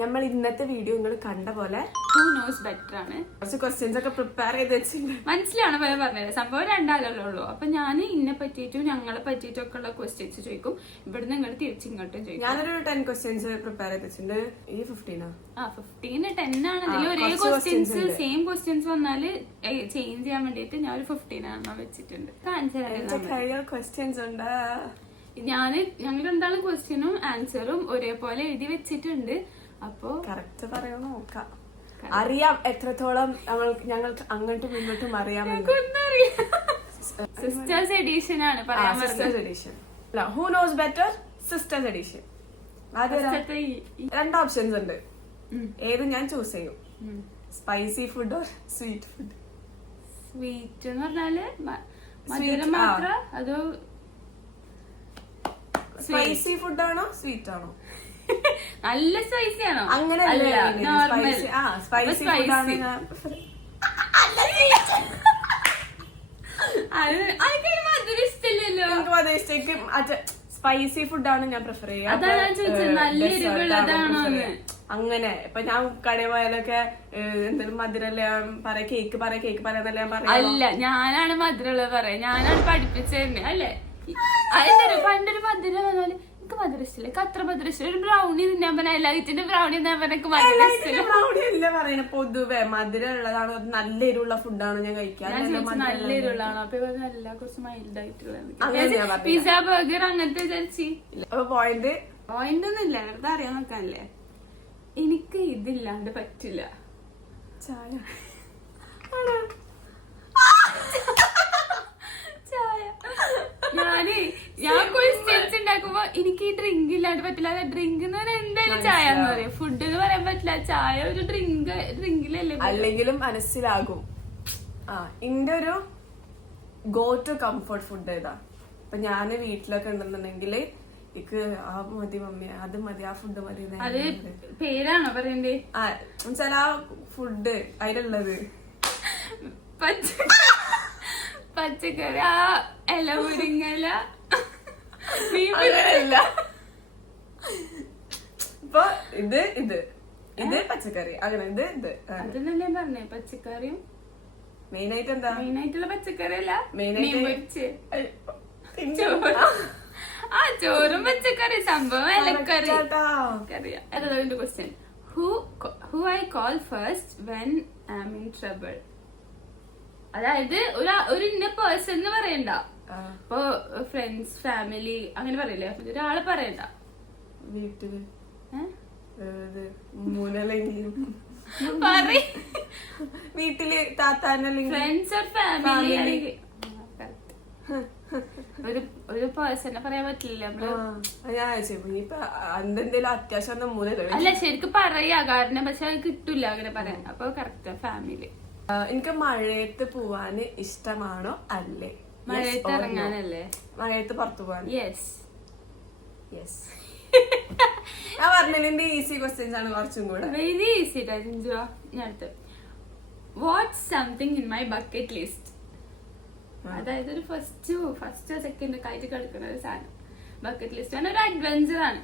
നമ്മൾ ഇന്നത്തെ വീഡിയോ നിങ്ങൾ കണ്ട പോലെ ഹൂ നോസ് ബെറ്റർ ആണ്. കുറച്ച് ക്വസ്റ്റ്യൻസ് ഒക്കെ പ്രിപ്പയർ ചെയ്ത് വെച്ചിട്ടുണ്ട്. മനസ്സിലാണ് പോലെ പറഞ്ഞത്. സംഭവം രണ്ടാളല്ലേ ഉള്ളൂ. അപ്പൊ ഞാൻ ഇന്നെ പറ്റിയിട്ടും ഞങ്ങളെ പറ്റിയിട്ടും ഒക്കെ ഉള്ള ക്വസ്റ്റ്യൻസ് ചോദിക്കും. ഇവിടെ നിങ്ങൾ തിരിച്ചിങ്ങോട്ടും ചോദിക്കും. ഞാനൊരു 10 ക്വസ്റ്റ്യൻസ് പ്രിപ്പയർ ചെയ്ത് വെച്ചിട്ടുണ്ട്. ഈ 15 15 10 ആണ്. ഇതിൽ ഒരേ ക്വസ്റ്റ്യൻസ് സെയിം ക്വസ്റ്റ്യൻസ് വന്നാല് ചേഞ്ച് ചെയ്യാൻ വേണ്ടിട്ട് ഞാൻ ഒരു 15 ആണ് വെച്ചിട്ടുണ്ട്. ക്വസ്റ്റ്യൻസ് ഉണ്ട്. ഞങ്ങൾ എന്തായാലും ക്വസ്റ്റ്യനും ആൻസറും ഒരേപോലെ എഴുതി വെച്ചിട്ടുണ്ട്. അപ്പൊ കറക്റ്റ് പറയാൻ നോക്കാം. അറിയാം എത്രത്തോളം ഞങ്ങൾക്ക് അങ്ങോട്ടും ഇങ്ങോട്ടും അറിയാം. സിസ്റ്റേഴ്സ് എഡിഷൻ ആണ് പറയാൻ sisters edition. Who knows better sisters edition. രണ്ട് ഓപ്ഷൻസ് ഉണ്ട്. ഏത് ഞാൻ ചൂസ് ചെയ്യും. Spicy food or sweet food. Sweet എന്ന് പറഞ്ഞാല് മധുരം മാത്രം അതോ സ്പൈസി ഫുഡ് ആണോ സ്വീറ്റ് ആണോ? നല്ല സ്പൈസി ആണോ? അങ്ങനെ സ്പൈസി ഫുഡ് ആണ് ഞാൻ മധുരം ഇഷ്ടമില്ലല്ലോ. എനിക്ക് മധുരം ഇഷ്ടം. സ്പൈസി ഫുഡാണ് ഞാൻ പ്രിഫർ ചെയ്യാം. അങ്ങനെ ഇപ്പൊ ഞാൻ കടയിൽ പോയാലൊക്കെ എന്തെങ്കിലും മധുരല്ലേ പറയാ, കേക്ക് പറയാന്നല്ല ഞാൻ പറയാം. അല്ല, ഞാനാണ് മധുരമുള്ളത് പറയാം. ഞാനാണ് പഠിപ്പിച്ചതന്നെ അല്ലേ. പണ്ടൊരു മധുരം വന്നാല് എനിക്ക് മധുരം ഇഷ്ടമില്ല, എനിക്ക് അത്ര മധുരം ഇഷ്ടം. ഒരു ബ്രൗണി തിന്നാൻ പറഞ്ഞാൽ എല്ലാത്തിന്റെ ബ്രൗണി തിന്നാൻ പറഞ്ഞ ബ്രൗണി അല്ല പറയുന്നത്. പൊതുവെ മധുരം ഉള്ളതാണോ നല്ല എരിവുള്ള ഫുഡാണോ ഞാൻ കഴിക്കാൻ? നല്ല എരിവുള്ളതാണോ? അപ്പൊ നല്ല കുറച്ച് മൈൽഡ് ആയിട്ടുള്ള പിസ്സ ബർഗർ അങ്ങനത്തെ വിചാരിച്ച്. പോയിന്റ് ഒന്നും ഇല്ല, വെറുതെ അറിയാൻ നോക്കാനല്ലേ. എനിക്ക് ഇതില്ലാണ്ട് പറ്റില്ല. ചായ ഞാൻ ക്വസ്റ്റ്യൻസ് ഉണ്ടാക്കുമ്പോ എനിക്ക് ഈ ഡ്രിങ്ക് ഇല്ലാണ്ട് പറ്റില്ല. ഡ്രിങ്ക് എന്ന് പറയാൻ എന്തായാലും ചായ എന്ന് പറയും. ഫുഡ് എന്ന് പറയാൻ പറ്റില്ല. ചായ ഒരു ഡ്രിങ്കിലല്ലേ. അല്ലെങ്കിലും മനസ്സിലാകും. എന്റെ ഒരു ഗോ ടു കംഫർട്ട് ഫുഡ് ഏതാ? ഇപ്പൊ ഞാന് വീട്ടിലൊക്കെ ഉണ്ടെന്നുണ്ടെങ്കിൽ എനിക്ക് ആ മതി മമ്മി, അത് മതി, ആ ഫുഡ് മതി. അത് പേരാണോ പറയണ്ടേ? ചില ആ ഫുഡ് അതിലുള്ളത് പച്ചക്കറി, ആ ഇല മുരിങ്ങല. ഇപ്പൊ ഇത് പച്ചക്കറി അങ്ങനെ ഇത് അതെന്നല്ലേ പറഞ്ഞേ. പച്ചക്കറിയും മെയിനായിട്ട് എന്താ? മെയിനായിട്ടുള്ള പച്ചക്കറി അല്ല, ചോറും പച്ചക്കറി. സംഭവം ഇലക്കറി. അറിയാം. Question, who I call first when I am in trouble. അതായത് ഒരു ഇന്ന പേഴ്സൺ എന്ന് പറയണ്ട. ഇപ്പൊ ഫ്രണ്ട്സ്, ഫാമിലി അങ്ങനെ പറയില്ലേ. ഒരാളെ പറയണ്ട. വീട്ടില് വീട്ടില് താത്താനല്ലെങ്കിൽ ഫ്രണ്ട്സ് ഓർ ഫാമിലി. ഒരു പേഴ്സണെ പറയാൻ പറ്റില്ല. എന്തെങ്കിലും അത്യാവശ്യം അല്ല, ശരിക്കും പറയാ. കാരണം പക്ഷെ അത് കിട്ടൂല അങ്ങനെ പറയാൻ. അപ്പൊ കറക്റ്റ് ഫാമിലി. എനിക്ക് മഴയത്ത് പോവാന് ഇഷ്ടമാണോ അല്ലേ? മഴയത്ത് ഇറങ്ങാനല്ലേ? മഴയത്ത് പുറത്തു പോവാൻ. യെസ്. ഞാൻ പറഞ്ഞതിന്റെ ഈസി ക്വസ്റ്റ്യൻസ് ആണ് കുറച്ചും കൂടെ. Very easy. ഞാൻ what's something in my bucket list. അതായത് ഒരു ഫസ്റ്റ് സെക്കൻഡ് കായിട്ട് കളിക്കുന്ന ഒരു സാധനം. ബക്കറ്റ് ലിസ്റ്റ് ആണ്, ഒരു അഡ്വഞ്ചർ ആണ്.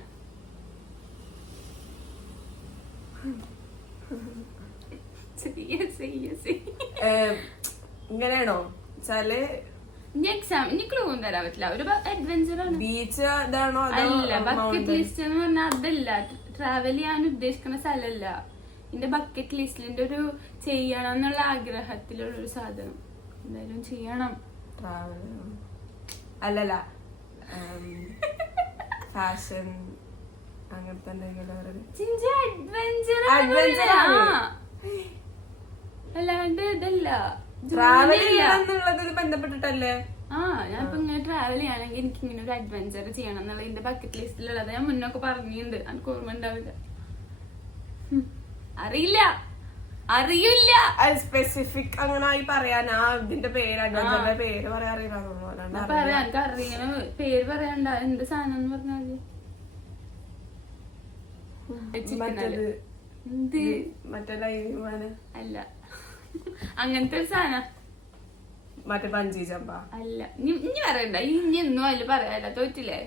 ഇങ്ങനെയാണോ? ഇനി ക്ലൂ ഒന്നും തരാൻ പറ്റില്ല. ഒരു അഡ്വഞ്ചർ ആണ്. ബീച്ച് അതാണോ? അല്ല, ബക്കറ്റ് ലിസ്റ്റ് എന്ന് പറഞ്ഞാൽ അതല്ല. ട്രാവൽ ചെയ്യാൻ ഉദ്ദേശിക്കുന്ന സ്ഥലമല്ല. എന്റെ ബക്കറ്റ് ലിസ്റ്റിന്റെ ഒരു ചെയ്യണം എന്നുള്ള ആഗ്രഹത്തിലുള്ള ഒരു സാധനം. എന്തായാലും ചെയ്യണം. ട്രാവൽ അല്ലല്ല, ഫാഷൻ അങ്ങനത്തെ അല്ലാണ്ട് ഇതല്ല. ട്രാവൽ ചെയ്യാന്നുള്ളത് ബന്ധപ്പെട്ടിട്ടല്ലേ? ഞാൻ ഇപ്പൊ ഇങ്ങനെ ട്രാവൽ ചെയ്യാണെങ്കിൽ എനിക്ക് ഇങ്ങനെ ഒരു അഡ്വഞ്ചർ ചെയ്യണം എന്നുള്ള എന്റെ ബക്കറ്റ് ലിസ്റ്റിലുള്ളത്. ഞാൻ മുന്നൊക്കെ പറഞ്ഞിട്ടുണ്ട്. എനിക്ക് ഓർമ്മ ഉണ്ടാവില്ല. അറിയില്ല. സ്പെസിഫിക് അങ്ങനെ പറയാനാ ഇതിന്റെ പേര്, അഡ്വഞ്ചറിന്റെ പേര് പറയാൻ അറിയണം. എനിക്ക് അറിയണം. പേര് പറയണ്ട. എന്ത് സാധനം എന്ന് പറഞ്ഞാല് അല്ല, അങ്ങനത്തെ ഒരു സാധനം. മറ്റേ ബഞ്ചി ജമ്പ അല്ല. ഇനി പറയണ്ട. ഇനി ഒന്നും അതില് പറയാല്ല. തോറ്റില്ലേ?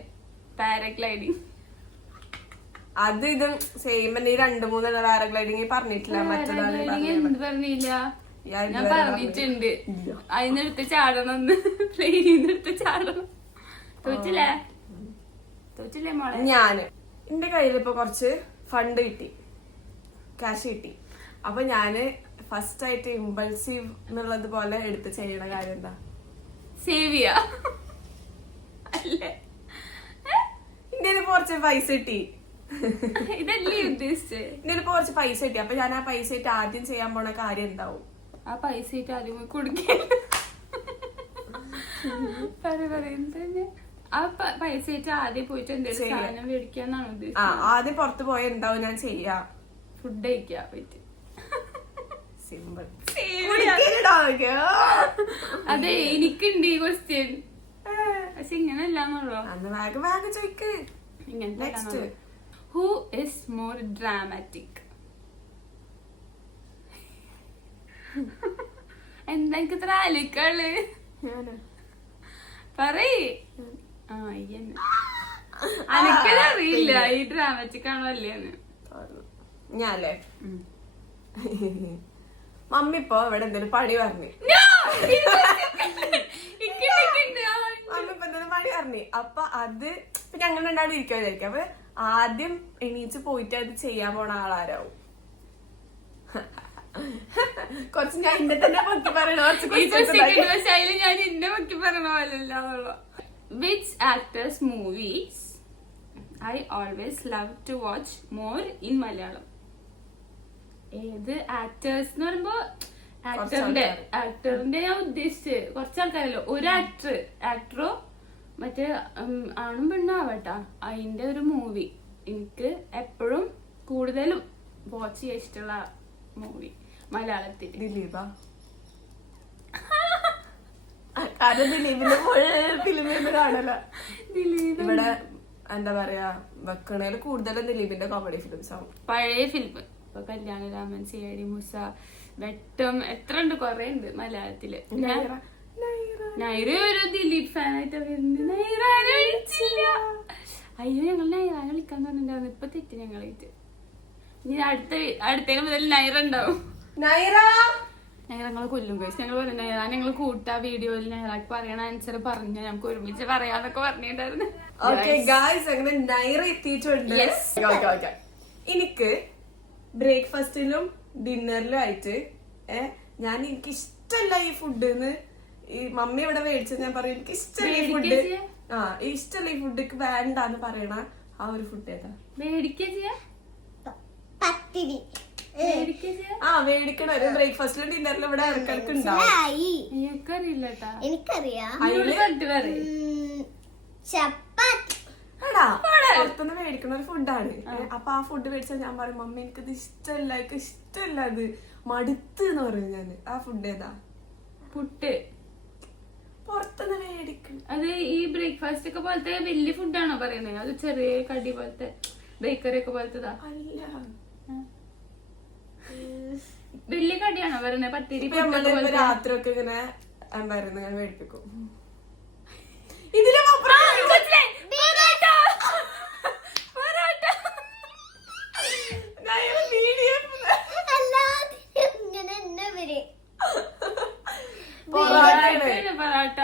പാരഗ്ലൈഡിങ്. അത് ഇതും സെയിം തന്നെ. ഈ 2-3 പാരഗ്ലൈഡിങ് പറഞ്ഞിട്ടില്ല. എന്ത് പറഞ്ഞില്ല? ഞാൻ പറഞ്ഞിട്ടുണ്ട്. അതിനെടുത്ത് ചാടണം, പ്ലെയിനിന്നെടുത്ത് ചാടണം. തോറ്റില്ലേ? തോറ്റില്ലേ മോളെ? ഞാന് എന്റെ കയ്യിൽ ഇപ്പൊ കുറച്ച് ഫണ്ട് കിട്ടി, ക്യാഷ് കിട്ടി. അപ്പൊ ഞാന് ഫസ്റ്റ് ആയിട്ട് ഇമ്പൾസീവ് എന്നുള്ളത് പോലെ എടുത്ത് ചെയ്യണ കാര്യം എന്താ? സേവ് ചെയ്യാ അല്ലേ? ഇന്ത്യയിൽ കുറച്ച് പൈസ കിട്ടി. ഇതല്ലേ ഉദ്ദേശിച്ചത്? ഇന്ത്യയിൽ കുറച്ച് പൈസ കിട്ടി. അപ്പൊ ഞാൻ ആ പൈസ ഇട്ട് ആദ്യം ചെയ്യാൻ പോണ കാര്യം എന്താവും? ആ പൈസ ഇട്ട് ആദ്യം കൊടുക്കാൻ. ആ പൈസ ഇട്ട് ആദ്യം പോയിട്ട് എന്തെങ്കിലും സാധനം മേടിക്കാന്നാണ് ഉദ്ദേശിച്ചത്. ആദ്യം പുറത്ത് പോയ എന്താവും ഞാൻ ചെയ്യാ? ഫുഡ് കഴിക്കാൻ പറ്റും. സിമ്പിൾ. അതെ, എനിക്കുണ്ട് ഈ ക്വസ്റ്റ്യൻ. പക്ഷെ ഇങ്ങനെയല്ലാന്നുള്ളൂ. ഇങ്ങനത്തെ ഹു ഇസ് മോർ ഡ്രാമാറ്റിക്? എന്താ എനിക്ക് ഇത്ര ആലോചിക്കാള്? പറയ്. അനക്കറിയില്ല ഈ ഡ്രാമാറ്റിക് ആണോ അല്ലേന്ന്. ഞാനല്ലേ മമ്മി ഇപ്പൊ ഇവിടെ എന്തെങ്കിലും പണി പറഞ്ഞു. മമ്മി ഇപ്പൊ എന്തെങ്കിലും പണി പറഞ്ഞു. അപ്പൊ അത് ഞങ്ങൾ രണ്ടാളും ഇരിക്കാൻ വിചാരിക്കും. അപ്പൊ ആദ്യം എണീച്ച് പോയിട്ട് അത് ചെയ്യാൻ പോണ ആളാരാവും? കുറച്ച് ഞാൻ എന്നെ തന്നെ പൊക്കി പറയണ. ഞാൻ എന്നെ പൊക്കി പറയണ പോലല്ലോ. Which actors movies I always love to watch more in Malayalam? ഏത് ആക്ടേഴ്സ് എന്ന് പറയുമ്പോ ആക്ടറിന്റെ ഞാൻ ഉദ്ദേശിച്ചത് കുറച്ച് ആൾക്കാരല്ലോ. ഒരു ആക്ടറോ മറ്റേ ആണും പെണ്ണും ആവട്ടാ, അതിന്റെ ഒരു മൂവി എനിക്ക് എപ്പോഴും കൂടുതലും വാച്ച് ചെയ്യാൻ ഇഷ്ടമുള്ള മൂവി മലയാളത്തിൽ. ദിലീപ. ദിലീപിന്റെ ഫിലിമൊന്നും കാണല. ഇവിടെ എന്താ പറയാ, വെക്കണേല് കൂടുതലും ദിലീപിന്റെ കോമഡി ഫിലിംസ് ആവും. പഴയ ഫിലിം ഇപ്പൊ കല്യാണരാമൻ, CID മൂസ, വെട്ടം, എത്ര ഉണ്ട്, കൊറേ ഉണ്ട് മലയാളത്തില്. നൈറ ഒരു ദിലീപ് ഫാനായിട്ട് വരുന്നുണ്ട്. നൈറാനെ വിളിച്ചില്ല. അയ്യോ, ഞങ്ങൾ നൈറാനെ വിളിക്കാൻ പറഞ്ഞിട്ടുണ്ടായിരുന്നു. ഇപ്പൊ തെറ്റി ഞങ്ങളായിട്ട്. ഇനി അടുത്തേക്ക് മുതൽ നൈറ ഉണ്ടാവും. ഞങ്ങളെ കൊല്ലും കഴിച്ച് ഞങ്ങൾ പറഞ്ഞു നൈറ ഞങ്ങൾ കൂട്ടാ വീഡിയോയിൽ നൈറാക്ക് പറയണ ആൻസർ പറഞ്ഞ നമുക്ക് ഒരുമിച്ച് പറയാന്നൊക്കെ പറഞ്ഞിട്ടുണ്ടായിരുന്നു. അങ്ങനെ നൈറ എത്തിയിട്ടുണ്ട്. എനിക്ക് ബ്രേക്ക്ഫാസ്റ്റിലും ഡിന്നറിലും ആയിട്ട് എനിക്ക് ഇഷ്ടമല്ല ഈ ഫുഡ്. ഈ മമ്മി ഇവിടെ മേടിച്ചത് ഞാൻ പറയും എനിക്ക് ഇഷ്ടമല്ല ഈ ഫുഡ്. ഇഷ്ടമല്ല ഈ ഫുഡ് വേണ്ടാന്ന് പറയണ ആ ഒരു ഫുഡ് ഏതാ? മേടിക്കണ ഒരു ബ്രേക്ക്ഫാസ്റ്റിലും ഡിന്നറിലും ഇവിടെ ഇടക്കിടക്ക് ഉണ്ടാവും. പുറത്തുനിന്ന് മേടിക്കുന്ന ഒരു ഫുഡാണ്. അപ്പൊ ആ ഫുഡ് മേടിച്ചാൽ ഞാൻ പറയും മമ്മി എനിക്കത് ഇഷ്ടമല്ല, എനിക്ക് ഇഷ്ടമല്ല, അത് മടുത്ത് എന്ന് പറയും ഞാൻ. ആ ഫുഡ് ഏതാ? പുട്ട്. പുറത്തുനിന്ന് മേടിക്കും. അത് ഈ ബ്രേക്ക്ഫാസ്റ്റ് ഒക്കെ പോലത്തെ വലിയ ഫുഡാണോ പറയുന്നത്? അത് ചെറിയ കടി പോലത്തെ ബേക്കറി ഒക്കെ പോലത്തതാ? അല്ല, വലിയ കടിയാണോ പറയുന്നത്? പത്തിരി രാത്രി ഒക്കെ ഇങ്ങനെ എന്തായിരുന്നു ഞാൻ മേടിപ്പിക്കും.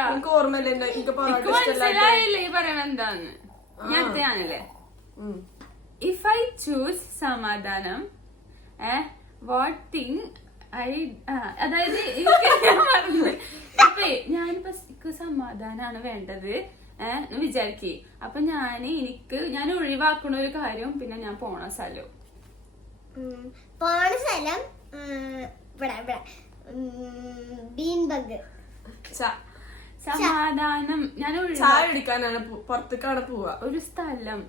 എനിക്ക് ഓർമ്മയില്ല എനിക്ക് മനസ്സിലായില്ലേ ഈ പറയണ എന്താന്ന്. ഞാനല്ലേ ഇഫ് ഐ ചൂസ് സമാധാനം വാട്ട് തിങ് ഐ, അതായത് ഞാനിപ്പോ സമാധാനാണ് വേണ്ടത് വിചാരിക്കേ. അപ്പൊ ഞാൻ ഒഴിവാക്കണ ഒരു കാര്യം പിന്നെ ഞാൻ പോണ സ്ഥലം സമാധാനം. ഞാൻ ചായ കുടിക്കാനാണ് പുറത്തേക്കാണ് പോവാ. ഒരു സ്ഥലം,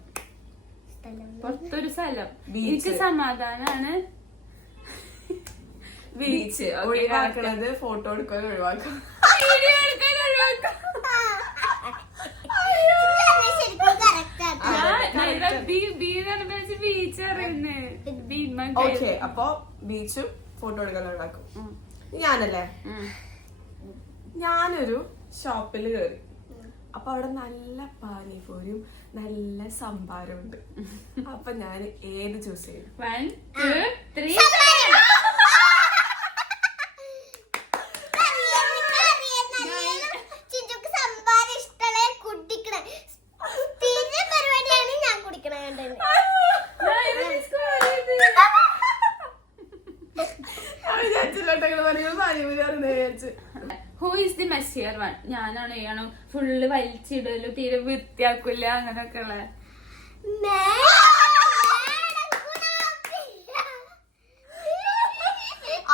പുറത്തൊരു സ്ഥലം എനിക്ക് സമാധാനാണ്. ബീച്ച് ഒഴിവാക്കണത് ഫോട്ടോ എടുക്കാൻ ഒഴിവാക്കാം. ഓക്കെ, അപ്പൊ ബീച്ചും ഫോട്ടോ എടുക്കാൻ ഒഴിവാക്കും. ഞാനല്ലേ, ഞാനൊരു ഷോപ്പിൽ കയറി. അപ്പൊ അവിടെ നല്ല പാനിപൂരിയും നല്ല സംഭാരവും ഉണ്ട്. അപ്പൊ ഞാൻ ഏത് ചൂസ് ചെയ്യും? 1 2 3 Who is the messier one? ഞാനാണ് ചെയ്യണം ഫുള്ള് വലിച്ചിടലും തീരെ വൃത്തിയാക്കില്ല അങ്ങനെയൊക്കെ ഉള്ള.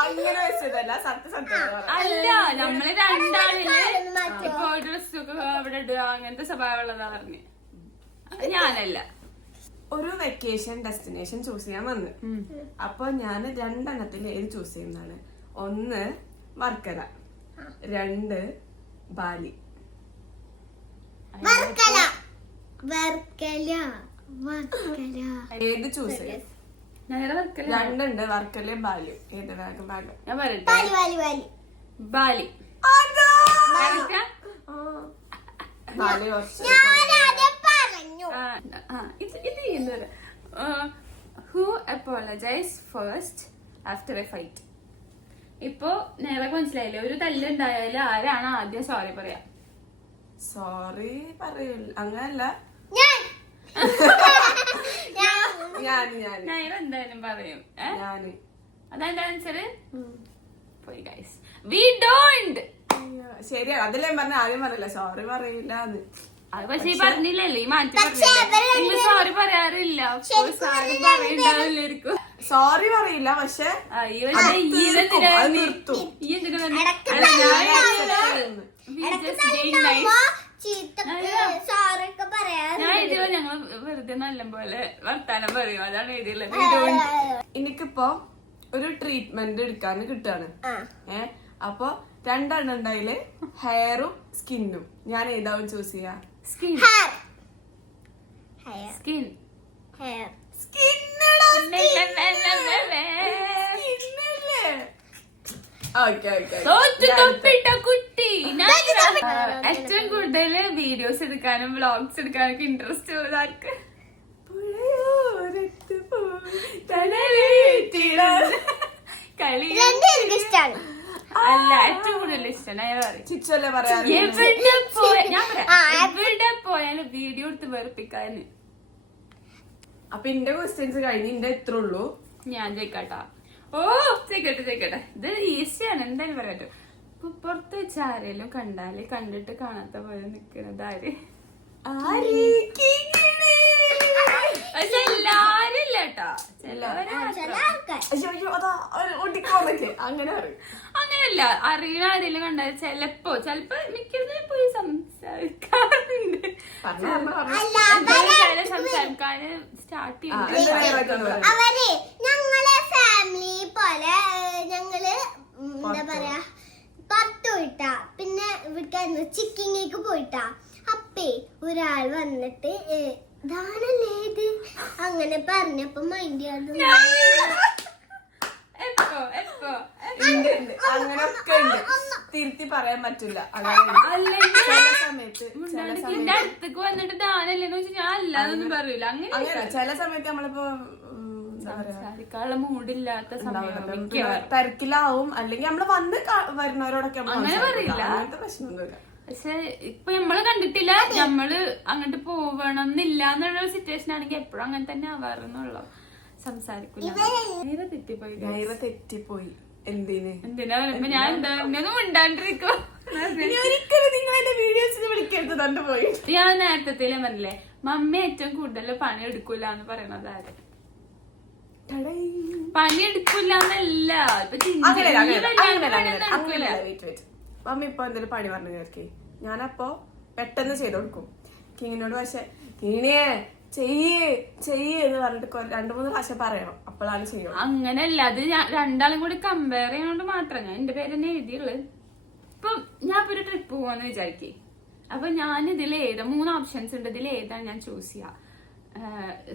അങ്ങനെ വെച്ചതല്ല, അല്ല നമ്മള് രണ്ടാളില് ഇപ്പൊ ഡ്രസ്സൊക്കെ അവിടെ ഇടുക അങ്ങനത്തെ സ്വഭാവമുള്ളതാ പറഞ്ഞ്. ഞാനല്ല. ഒരു വെക്കേഷൻ ഡെസ്റ്റിനേഷൻ ചൂസ് ചെയ്യാൻ വന്ന്. അപ്പൊ ഞാൻ 2 ഏത് ചൂസ് ചെയ്യുന്നതാണ്? 1 വർക്കല, 2 ബാലി. ഏത് ചൂസ് ചെയ്യും? 2 ഉണ്ട്, വർക്കലയും ബാലിയും. ഏത് ഭാഗം? ഞാൻ പറയട്ടെ, Bali. Bali Who apologize first after a fight? ഇപ്പൊ നേരെ മനസ്സിലായില്ലേ, ഒരു തല്ലുണ്ടായാലും ആരാണ് ആദ്യം സോറി പറയാ? സോറി പറയില്ല, അങ്ങനല്ല, നേരെ എന്തായാലും പറയും. അതെന്റെ ആൻസർ. പോയി ഗൈസ്, വി ഡോണ്ട്. ശരിയാണ്, അതല്ലേ പറഞ്ഞ, ആദ്യം പറയില്ല സോറി പറയില്ല. അത് പക്ഷെ ഈ പറഞ്ഞില്ലല്ലേ, ഈ മാറ്റി പറഞ്ഞില്ല, സോറി പറയാറില്ല. പറയണ്ടാവില്ലായിരിക്കും. സോറി പറയില്ല, പക്ഷെ ഞാൻ ഇതിലോ ഞങ്ങൾ വെറുതെ നല്ല പോലെ വർത്താനം പറയും, അതാണ് എഴുതിയുള്ളത്. എനിക്കിപ്പോ ഒരു ട്രീറ്റ്മെന്റ് എടുക്കാൻ കിട്ടാണ്. അപ്പൊ 2 ഉണ്ടായില്, ഹെയറും സ്കിന്നും. ഞാൻ ഏതാവും ചൂസ് ചെയ്യാ? സ്കിൻ. സ്കിൻ. ഏറ്റവും കൂടുതൽ വീഡിയോസ് എടുക്കാനും വ്ളോഗ്സ് എടുക്കാനൊക്കെ ഇൻട്രസ്റ്റ് ഉള്ള ആർക്ക്? കളി അല്ല, ഏറ്റവും കൂടുതൽ ഇഷ്ടം എവിടെ പോയാലും വീഡിയോ എടുത്ത് വെറുപ്പിക്കാന്. അപ്പൊ എന്റെ ക്വസ്റ്റ്യൻസ് കഴിഞ്ഞ് എന്റെ എത്ര ഉള്ളൂ? ഞാൻ ചോദിക്കാട്ടാ. ഓ ചോദിക്കട്ടെ. ഇത് ഈസിയാണ്, എന്തായാലും പറയാട്ടോ. ഇപ്പൊ പുറത്ത് വെച്ച് ആരെങ്കിലും കണ്ടാല് കണ്ടിട്ട് കാണാത്ത പോലെ നിക്കണത് ആര്? പക്ഷെ എല്ലാരും ഇല്ല കേട്ടാ, അങ്ങനെയല്ല. അറിയുന്ന ആരെങ്കിലും കണ്ടാൽ ചിലപ്പോ മിക്കതിനെ പോയി സംസാരിക്കാറുണ്ട്. സംസാരിക്കാന് സ്റ്റാർട്ട് ചെയ്യുന്നത് അവര് ഞങ്ങളെ ഫാമിലി പോലെ. ഞങ്ങള് എന്താ പറയാ, പുറത്തു പോയിട്ടാ, പിന്നെ ഇവിടേക്കായിരുന്നു ചിക്കിങ്ങിക്ക് പോയിട്ടാ. അപ്പേ ഒരാൾ വന്നിട്ട് ഇതാണല്ലേ ഇത് അങ്ങനെ പറഞ്ഞപ്പോ മൈൻഡ് അങ്ങനൊക്കെ ഉണ്ട്, തിരുത്തി പറയാൻ പറ്റില്ല. അടുത്തേക്ക് വന്നിട്ട് ദാനല്ലേന്ന് വെച്ചാൽ ഞാൻ അല്ലാതൊന്നും പറയൂല. അങ്ങനെ ചില സമയത്ത് നമ്മളിപ്പോ സംസാരിക്കാനുള്ള മൂഡില്ലാത്ത സമയം തിരക്കിലാവും, അല്ലെങ്കിൽ നമ്മള് വന്ന് വരുന്നവരോടൊക്കെ അങ്ങനെ പറയില്ല. അങ്ങനത്തെ പ്രശ്നമൊന്നുമില്ല. പക്ഷെ ഇപ്പൊ നമ്മള് കണ്ടിട്ടില്ല, നമ്മള് അങ്ങോട്ട് പോവണം എന്നില്ല എന്നുള്ള സിറ്റുവേഷൻ ആണെങ്കിൽ എപ്പോഴും അങ്ങനെ തന്നെ ആവാറെന്നുള്ളൂ. സംസാരിക്കില്ല. നേരെ തെറ്റിപ്പോയി. എന്തിനാ പറയുമ്പോ ഞാൻ എന്താ ഉണ്ടാണ്ടിരിക്കോ? ഞാൻ നേരത്തെ പറഞ്ഞില്ലേ, മമ്മി ഏറ്റവും കൂടുതൽ പണി എടുക്കൂല എന്ന് പറയണത് ആര്? പണി എടുക്കൂല എന്നല്ല, മമ്മി ഇപ്പൊ എന്തെങ്കിലും പണി പറഞ്ഞു കേൾക്കേ, ഞാനപ്പോ പെട്ടെന്ന് ചെയ്ത് കൊടുക്കും കിങ്ങിനോട്. പക്ഷെ കിങ്ങിണിയെ ചെയ്യ് എന്ന് പറഞ്ഞിട്ട് 2-3 പ്രാവശ്യം പറയണം, അപ്പോഴാണ് ചെയ്യണം. അങ്ങനെയല്ല, അത് രണ്ടാളും കൂടി കമ്പയർ ചെയ്യുന്നോണ്ട് മാത്രം ഞാൻ എന്റെ പേര് തന്നെ എഴുതിയുള്ളത്. ഇപ്പൊ ഞാൻ ഇപ്പൊ ഒരു ട്രിപ്പ് പോവാന്ന് വിചാരിക്കേ, അപ്പൊ ഞാൻ ഇതിൽ 3 ഓപ്ഷൻസ് ഉണ്ട്, ഇതിൽ ഏതാണ് ഞാൻ ചൂസ് ചെയ്യാ?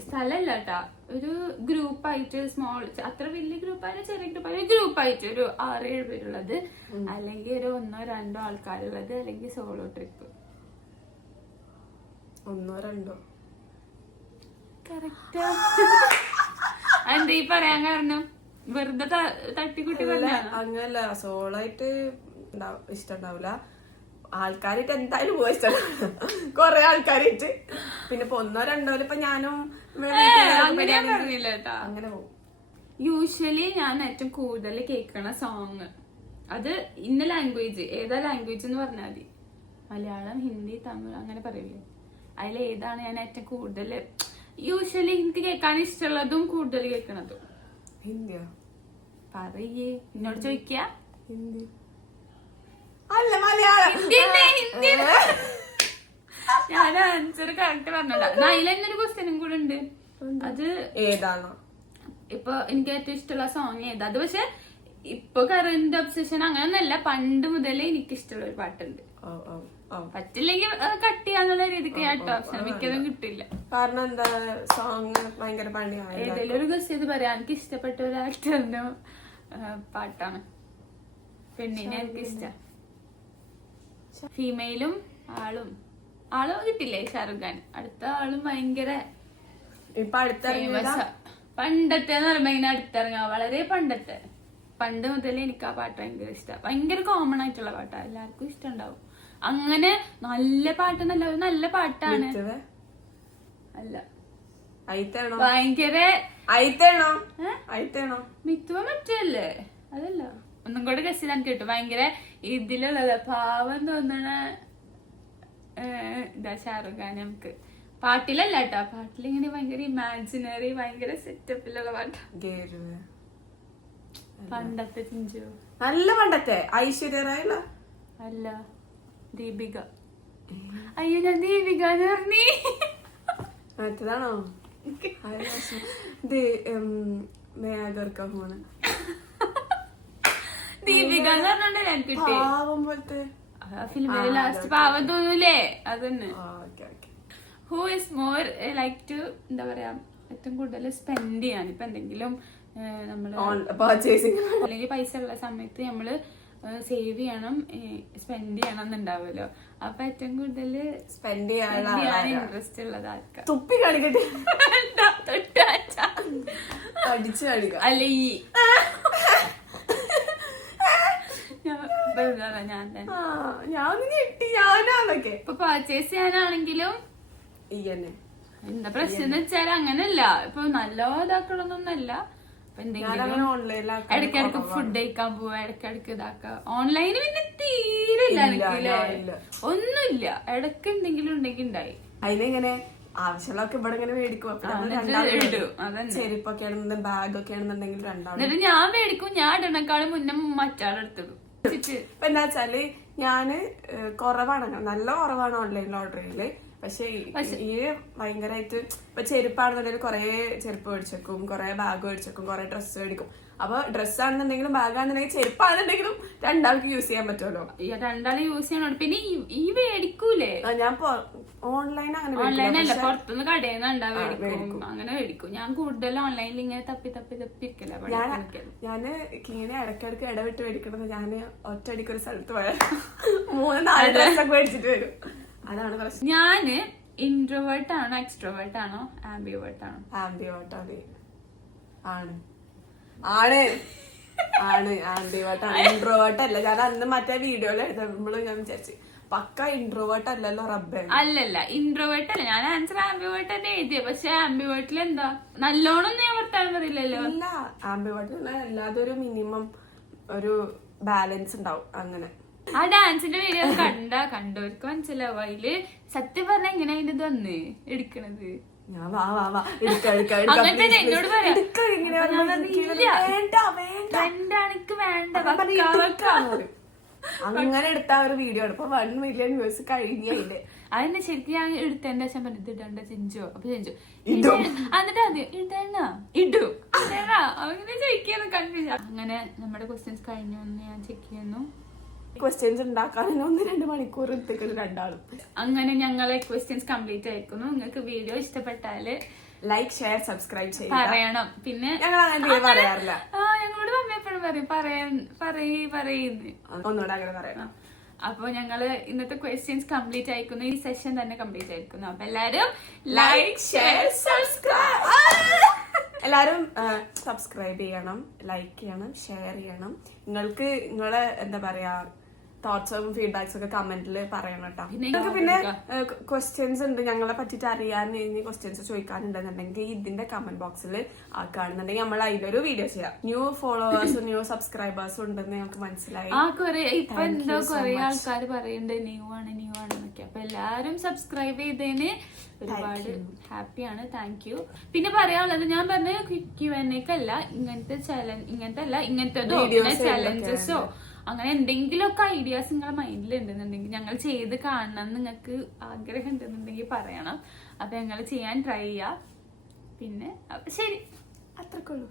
സ്ഥലമല്ല കേട്ടാ, ഒരു ഗ്രൂപ്പായിട്ട് സ്മോൾ, അത്ര വലിയ ഗ്രൂപ്പായാലും ചെറിയ ഗ്രൂപ്പായാലും ഗ്രൂപ്പായിട്ട് ഒരു 6-7 പേരുള്ളത്, അല്ലെങ്കിൽ ഒരു 1-2 ആൾക്കാരുള്ളത്, അല്ലെങ്കിൽ സോളോ ട്രിപ്പ്. ഒന്നോ രണ്ടോ. കറക്റ്റ്. എന്താ ഈ പറയാൻ കാരണം? വെറുതെ തട്ടിക്കുട്ടി പറഞ്ഞ അങ്ങനല്ല, സോളായിട്ട് ഇഷ്ടം ഉണ്ടാവില്ല, ആൾക്കാരായിട്ട് എന്തായാലും പോയി ഇഷ്ടമല്ല, കൊറേ ആൾക്കാരായിട്ട്. പിന്നെ ഇപ്പൊ ഒന്നോ രണ്ടോ ഇപ്പൊ ഞാനും പറഞ്ഞില്ല കേട്ടാ. അങ്ങനെ പോകും. യൂഷ്വലി ഞാൻ ഏറ്റവും കൂടുതൽ കേൾക്കണ സോങ് അത് ഇന്ന ലാംഗ്വേജ്, ഏതാ ലാംഗ്വേജ് എന്ന് പറഞ്ഞാൽ മതി. മലയാളം, ഹിന്ദി, തമിഴ് അങ്ങനെ പറയില്ലേ, അതിൽ ഏതാണ് ഞാൻ ഏറ്റവും കൂടുതൽ യൂഷ്വലി എനിക്ക് കേൾക്കാൻ ഇഷ്ടമുള്ളതും കൂടുതൽ കേൾക്കണതും? ഹിന്ദിയോ? പറയേ, എന്നോട് ചോദിക്ക. ഹിന്ദി അല്ല മലയാളം. ഞാൻ ആൻസർ കറക്റ്റ് പറഞ്ഞോണ്ടാ. അതിലെന്നൊരു ക്വസ്റ്റ്യനും കൂടെ ഉണ്ട്. അത് ഏതാണോ ഇപ്പൊ എനിക്ക് ഏറ്റവും ഇഷ്ടമുള്ള സോങ് ഏതാ? അത് പക്ഷെ ഇപ്പൊ കറന്റ് ഒബ്സഷൻ അങ്ങനെയൊന്നല്ല, പണ്ട് മുതലേ എനിക്ക് ഇഷ്ടമുള്ള ഒരു പാട്ടുണ്ട്. പറ്റില്ലെങ്കിൽ കട്ട് ചെയ്യാന്നുള്ള രീതിക്ക് ഞാൻ കേട്ടോ, ശ്രമിക്കതും കിട്ടില്ല. കാരണം എന്താ, സോങ് ഭയങ്കര പണിയാണ്. ഏതെങ്കിലും ഒരു ക്വസ്റ്റ്യൻ ഇത് പറയാം. എനിക്ക് ഇഷ്ടപ്പെട്ട ഒരു ആക്ടറിന്റെ പാട്ടാണ്, പെണ്ണിനെ എനിക്ക് ഇഷ്ടം. ഫീമെയിലും ആളും കിട്ടില്ലേ, ഷാറുഖ് ഖാൻ. അടുത്ത ആളും ഭയങ്കര ഇപ്പൊ അടുത്ത പണ്ടത്തെ എന്ന് പറയുമ്പോ ഇങ്ങനെ അടുത്തിറങ്ങാ, വളരെ പണ്ട് മുതലേ എനിക്ക് ആ പാട്ട് ഭയങ്കര ഇഷ്ടമാണ്. ഭയങ്കര കോമൺ ആയിട്ടുള്ള പാട്ടാണ്, എല്ലാവർക്കും ഇഷ്ടം ഉണ്ടാവും. അങ്ങനെ നല്ല പാട്ടെന്നല്ല, ഒരു നല്ല പാട്ടാണ്. അല്ല ഭയങ്കര മിത്തുവ മറ്റല്ലേ, അതല്ല. ഒന്നും കൂടെ ഗസ് ചെയ്താൽ കിട്ടും. ഭയങ്കര ഇതിലുള്ളത് പാവം തോന്നണ ഇതാ ഷാറുഖ് ഖാൻ. നമുക്ക് പാട്ടിലല്ല കേട്ടോ, പാട്ടിലിങ്ങനെ ഭയങ്കര ഇമാജിനറി, ഭയങ്കര സെറ്റപ്പിലുള്ള പാട്ടാ. പണ്ടത്തെ ചിഞ്ചു, നല്ല പണ്ടത്തെ ഐശ്വര്യ റായ് അല്ല, ദീപിക. അയ്യോ, ഞാൻ ദീപിക എന്ന് പറഞ്ഞേ. മറ്റേതാണോ? ദീപിക എന്ന് പറഞ്ഞോണ്ട് ഞാൻ കിട്ടി. പാവം പോലത്തെ ഫിലിമില് ലാസ്റ്റ് പാവം തോന്നൂലേ, അതന്നെ. Who is more like to, എന്താ പറയാ, ഏറ്റവും കൂടുതൽ സ്പെൻഡ് ചെയ്യാൻ ഇപ്പൊ എന്തെങ്കിലും നമ്മള് അല്ലെങ്കിൽ പൈസ ഉള്ള സമയത്ത് നമ്മള് സേവ് ചെയ്യണം, സ്പെൻഡ് ചെയ്യണം എന്നുണ്ടാവുമല്ലോ. അപ്പൊ ഏറ്റവും കൂടുതൽ സ്പെൻഡ് ചെയ്യാൻ ഇൻട്രസ്റ്റ് ഉള്ളത് ആൾക്കാർ. തുപ്പി കാണിക്കട്ടെ, അടിച്ചു കാണിക്ക. അല്ല ഈ ഞാൻ തന്നെ ഞാനൊക്കെ ഇപ്പൊ പർച്ചേസ് ചെയ്യാനാണെങ്കിലും എന്താ പ്രശ്നം എന്ന് വെച്ചാൽ അങ്ങനല്ല, ഇപ്പൊ നല്ല ഇതാക്കണമെന്നൊന്നല്ല. ഇടയ്ക്കിടക്ക് ഫുഡ് കഴിക്കാൻ പോവാ, ഇടയ്ക്കിടക്ക് ഇതാക്കുക. ഓൺലൈന് പിന്നെ തീരെയില്ല എനിക്കില്ലേ, ഒന്നുമില്ല. ഇടയ്ക്ക് എന്തെങ്കിലും ഉണ്ടെങ്കിൽ ഉണ്ടായി. അതിനെങ്ങനെ ആവശ്യമുള്ളതൊക്കെ ഇവിടെ ഇങ്ങനെ മേടിക്കും. ചെരുപ്പൊക്കെ ആണെന്നുണ്ടെങ്കിൽ ബാഗൊക്കെ ആണെന്നുണ്ടെങ്കിൽ രണ്ടാളും. എന്നിട്ട് ഞാൻ മേടിക്കും, ഞാൻ ഇടണേക്കാളും മുന്നേ മറ്റാളെടുത്തിടും. ഇപ്പൊ എന്താ വെച്ചാല് ഞാന് കുറവാണ്, നല്ല കുറവാണ് ഓൺലൈനിൽ ഓർഡർ ചെയ്യല്. പക്ഷെ ഈ ഭയങ്കരമായിട്ട് ഇപ്പൊ ചെരുപ്പാണെന്നുണ്ടെങ്കിൽ കുറെ ചെരുപ്പ് മേടിച്ചേക്കും, കുറെ ബാഗ് മേടിച്ചേക്കും, കുറെ ഡ്രസ്സ് മേടിക്കും. അപ്പൊ ഡ്രസ്സാണെന്നുണ്ടെങ്കിലും ബാഗാണെന്നുണ്ടെങ്കിലും ചെരുപ്പാണെന്നുണ്ടെങ്കിലും രണ്ടാൾക്ക് യൂസ് ചെയ്യാൻ പറ്റുമല്ലോ. രണ്ടാള് യൂസ് ചെയ്യണം. പിന്നെ ഈ മേടിക്കൂലേ, ഞാൻ ഓൺലൈൻ ഓൺലൈനല്ല, പുറത്തുനിന്ന് കടയിൽ നിന്ന് മേടിക്കും, അങ്ങനെ മേടിക്കും. ഞാൻ കൂടുതൽ ഓൺലൈനിൽ ഇങ്ങനെ തപ്പി ഇരിക്കല. ഞാന് ഇങ്ങനെ ഇടയ്ക്കിടയ്ക്ക് ഇടവിട്ട് മേടിക്കണത്. ഞാന് ഒറ്റയടിക്ക് ഒരു സ്ഥലത്ത് പോയാൽ 3-4 ഡ്രസ്സൊക്കെ മേടിച്ചിട്ട് വരും. അതാണ് പ്രശ്നം. ഞാന് ഇൻട്രോവേർട്ട് ആണോ എക്സ്ട്രോവേർട്ട് ആണോ ആംബിവേർട്ട് ആണോ? ആംബിവേർട്ട് ആണ് ആംബിവേർട്ട് ആണ്, ഇൻട്രോവേർട്ട് അല്ല. ഞാൻ അന്ന് മറ്റേ വീഡിയോയിൽ എഴുതുമ്പോഴും ഞാൻ വിചാരിച്ചു പക്ക ഇൻട്രോവേർട്ട് അല്ലല്ലോ റബ്ബേ. അല്ലല്ല, ഇൻട്രോവേർട്ട് അല്ല. ഞാൻ ആൻസർ ആംബിവേർട്ട് തന്നെ എഴുതിയ. പക്ഷെ ആംബിവേർട്ടിൽ എന്താ നല്ലോണം ഞാൻ വർത്താനം പറയില്ലല്ലോ. അല്ല, ആംബിവേർട്ടിൽ എല്ലാതും ഒരു മിനിമം ഒരു ബാലൻസ് ഉണ്ടാവും. അങ്ങനെ ആ ഡാൻസിന്റെ വീഡിയോ കണ്ടവർക്ക് മനസ്സിലാവും. അതില് സത്യം പറഞ്ഞ എങ്ങനെ അതിന്റെ തന്ന് എടുക്കണത്. അങ്ങനെ തന്നെ എന്നോട് പറയാം, അങ്ങനെ എടുത്ത ഒരു വീഡിയോ ഇപ്പൊ 1 മില്യൺ വ്യൂസ് കഴിഞ്ഞതിന്റെ. അതിന്റെ ശരിക്കും ഞാൻ എടുത്തതിന്റെ ശേഷം പറഞ്ഞു ഇത് ഇടണ്ട ചെഞ്ചോ. അപ്പൊ ചെഞ്ചോ എന്നിട്ട് ആദ്യം ഇടും അങ്ങനെ ചോദിക്കാന്ന് കൺഫ്യൂഷൻ. അങ്ങനെ നമ്മുടെ ക്വസ്റ്റ്യൻസ് കഴിഞ്ഞു ഞാൻ ചെക്ക് ചെയ്യുന്നു. ക്വസ്റ്റ്യൻസ് ഉണ്ടാക്കാൻ 1-2 മണിക്കൂർ എടുത്തേക്കുന്നു രണ്ടാളും. അങ്ങനെ ഞങ്ങളെ ക്വസ്റ്റ്യൻസ് കംപ്ലീറ്റ് ആയിരിക്കുന്നു. നിങ്ങൾക്ക് വീഡിയോ ഇഷ്ടപ്പെട്ടാല് ലൈക്ക്, ഷെയർ, സബ്സ്ക്രൈബ് ചെയ്യാം പറയണം. പിന്നെ ഞങ്ങൾ അങ്ങനെ പറയാറില്ല. ഞങ്ങളോട് അമ്മ എപ്പോഴും പറയും പറയുന്നു. ഒന്നുകൂടെ അങ്ങനെ പറയണം. അപ്പൊ ഞങ്ങള് ഇന്നത്തെ ക്വസ്റ്റ്യൻസ് കംപ്ലീറ്റ് ആയിരിക്കുന്നു. ഈ സെഷൻ തന്നെ കംപ്ലീറ്റ് ആയിരിക്കുന്നു. അപ്പൊ എല്ലാരും ലൈക്ക്, ഷെയർ, സബ്സ്ക്രൈബ്. എല്ലാരും സബ്സ്ക്രൈബ് ചെയ്യണം, ലൈക്ക് ചെയ്യണം, ഷെയർ ചെയ്യണം. നിങ്ങൾക്ക് നിങ്ങളെ എന്താ പറയാ തോട്ട്സും ഫീഡ്ബാക്സ് ഒക്കെ കമന്റിൽ പറയണം കേട്ടോ. നിങ്ങൾക്ക് പിന്നെ ക്വസ്റ്റ്യൻസ് ഉണ്ട് ഞങ്ങളെ പറ്റിട്ട് അറിയാൻ, ഇനി ക്വസ്റ്റ്യൻസ് ചോദിക്കാനുണ്ടെന്നുണ്ടെങ്കിൽ ഇതിന്റെ കമന്റ് ബോക്സിൽ ആക്കുകയാണെന്നുണ്ടെങ്കിൽ നമ്മൾ അതിലൊരു വീഡിയോ ചെയ്യാം. ന്യൂ ഫോളോവേഴ്സും ന്യൂ സബ്സ്ക്രൈബേഴ്സും ഉണ്ടെന്ന് ഞങ്ങൾക്ക് മനസ്സിലായി. ഇപ്പൊ എന്തോ കൊറേ ആൾക്കാർ പറയുന്നുണ്ട് ന്യൂ ആണ് എന്നൊക്കെ. അപ്പൊ എല്ലാരും സബ്സ്ക്രൈബ് ചെയ്തതിന് ഒരുപാട് ഹാപ്പിയാണ്. Thank you. പിന്നെ പറയാനുള്ളത്, ഞാൻ പറഞ്ഞ Q&A ഇങ്ങനത്തെ ചലഞ്ചസോ അങ്ങനെ എന്തെങ്കിലുമൊക്കെ ഐഡിയാസ് നിങ്ങളെ മൈൻഡിൽ ഉണ്ടെന്നുണ്ടെങ്കിൽ, ഞങ്ങൾ ചെയ്ത് കാണണം നിങ്ങൾക്ക് ആഗ്രഹം ഉണ്ടെന്നുണ്ടെങ്കിൽ പറയണം. അപ്പൊ ഞങ്ങൾ ചെയ്യാൻ ട്രൈ ചെയ്യാം. പിന്നെ അപ്പൊ ശരി, അത്രക്കുള്ളൂ.